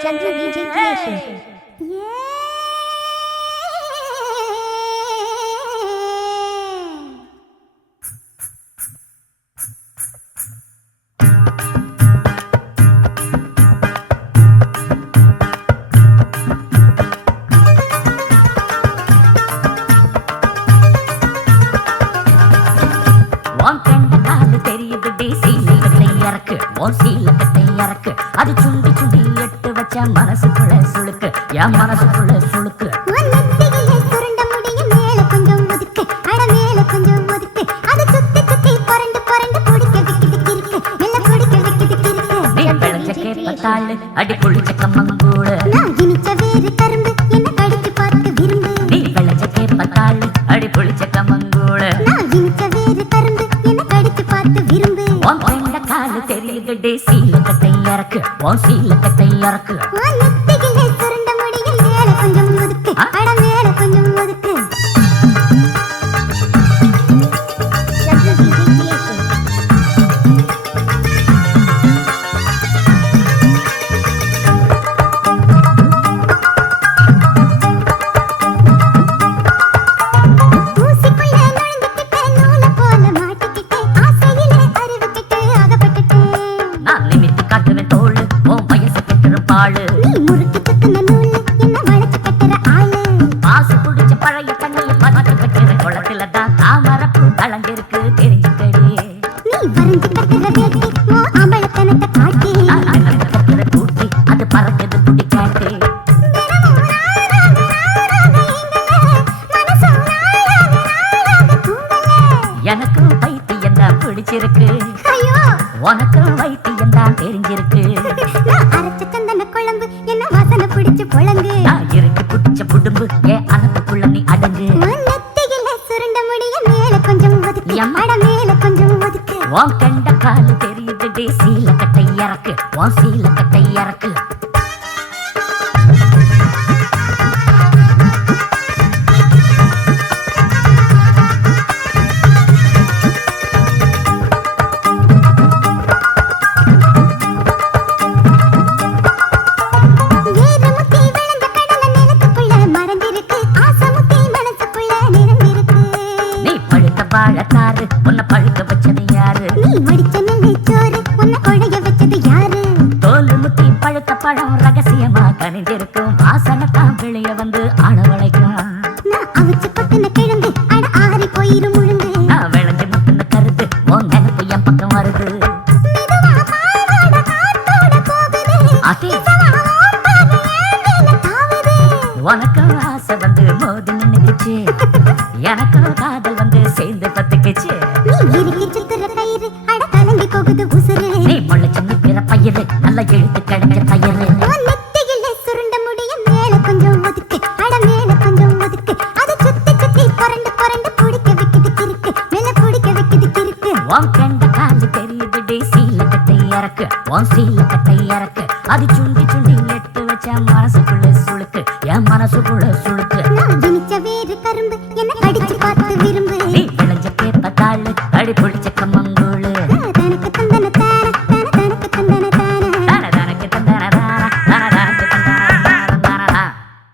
Chandra DJ Creation. அது சுண்டி சுண்டி எட்டு வச்ச மனசுக்குள்ள சுளுக்கு என் மனசுக்குள்ள சுளுக்கு சுருண்ட முடியும் மேல கொஞ்சம் ஒதுக்கு அட மேல கொஞ்சம் ஒதுக்கு அது சுத்தி சுத்தி பரண்டு பரண்டு குடிக்க வைக்குது கிறுக்கு மெல்ல குடிக்க வைக்குது கிறுக்கு நீ பிழைச்ச கேப்பத்தாள் அடி புளிச்ச கம்மங்கூடு நான் இனிச்ச வேறு கரும்பு என்ன கடிச்சு பார்த்து விரும்பு நீ பிழைச்ச கேப்பத்தாள் அடி புளிச்ச கம்மங்கூடு நான் இனிச்ச வேறு கரும்பு என்ன கடிச்சு பார்த்து விரும்பு உன் பெண்ட காலு தெரியுது சீலக்கட்டை இறக்கு உன் சீலக்கட்டை இறக்கு நெத்திகளே சுருண்ட முடியும் மேல கொஞ்சம் ஒதுக்கு அட மேல கொஞ்சம் ஒதுக்கு நீ முறுக்கு தக்குன நூல் என்ன வளைச்சு கட்டுற ஆளு பாசு குடிச்ச பழைய தண்ணிய பதட்டு வச்சிருக்க குளத்துல தான் தாமரப்பூ கலந்திருக்கு தெரிஞ்சுக்கடி நீ வரைஞ்சு கட்டுற வேட்டி ஓ அமளத்தனத்தை காட்டி கட்டுற கூட்டி அது பறக்குது துடி காட்டி எனக்கும் வைத்தியம் தான் பிடிச்சிருக்கு உனக்கும் வைத்தியம் தான் தெரிஞ்சிருக்கு அரைச்ச சந்தன குழம்பு என்ன வாசனை பிடிச்சு பொழங்கு நான் இருக்கு பிடிச்ச புடும்பு ஏன் அனப்புக்குள்ள நீ அடங்கு நெத்திகளே சுருண்ட முடியும் மேல கொஞ்சம் ஒதுக்கு அட மேல கொஞ்சம் ஒதுக்கு உன் கண்ட காலு தெரியுது சீலக்கட்டை இறக்கு உன் சீலக்கட்டை இறக்கு வாழத்தாரு உன்னை பழுக்க வச்சது யாரு நீ மடிச்ச நெல்லிச்சோறு உன்னை கொடைய வச்சது யாரு தோல் முத்தி பழுத்த பழம் ரகசியமா கனிஞ்சிருக்கும் வாசனை தான் வெளிய வந்து அடவளைக்கும் நான் அவிச்சு பத்தின கிழங்கு அட ஆறி போயிரும் முழுங்கு நான் விளைஞ்சு முத்தின கருத்து உன் நினைப்பு என் பக்கம் வருது உனக்கும் ஆசை வந்து மோதி நின்னுக்குச்சு எனக்கும் காதல் வந்து சேர்ந்து பத்துக்குச்சு நீ இறுக்கி சுத்துற கயிறு அட கலங்கி போகுது உசுறு நீ முளைச்சு நிற்கிற பயிறு நல்ல எழுத்து கிடைச்ச பயிறு நெத்திகளே சுருண்ட முடியும் மேல கொஞ்சம் ஒதுக்கு அட மேல கொஞ்சம் ஒதுக்கு அது சுத்தி சுத்தி பரண்டு பரண்டு குடிக்க வைக்குது கிறுக்கு மெல்ல குடிக்க வைக்குது கிறுக்கு உன் கண்ட காலு தெரியுது சீலக்கட்டை இறக்கு உன் சீலக்கட்டை இறக்கு அது சுண்டி சுண்டி எட்டு வச்ச மனசுக்குள்ள சுளுக்கு என் மனசுக்குள்ள சுளுக்கு நான் இனிச்ச வேறு கரும்பு என்ன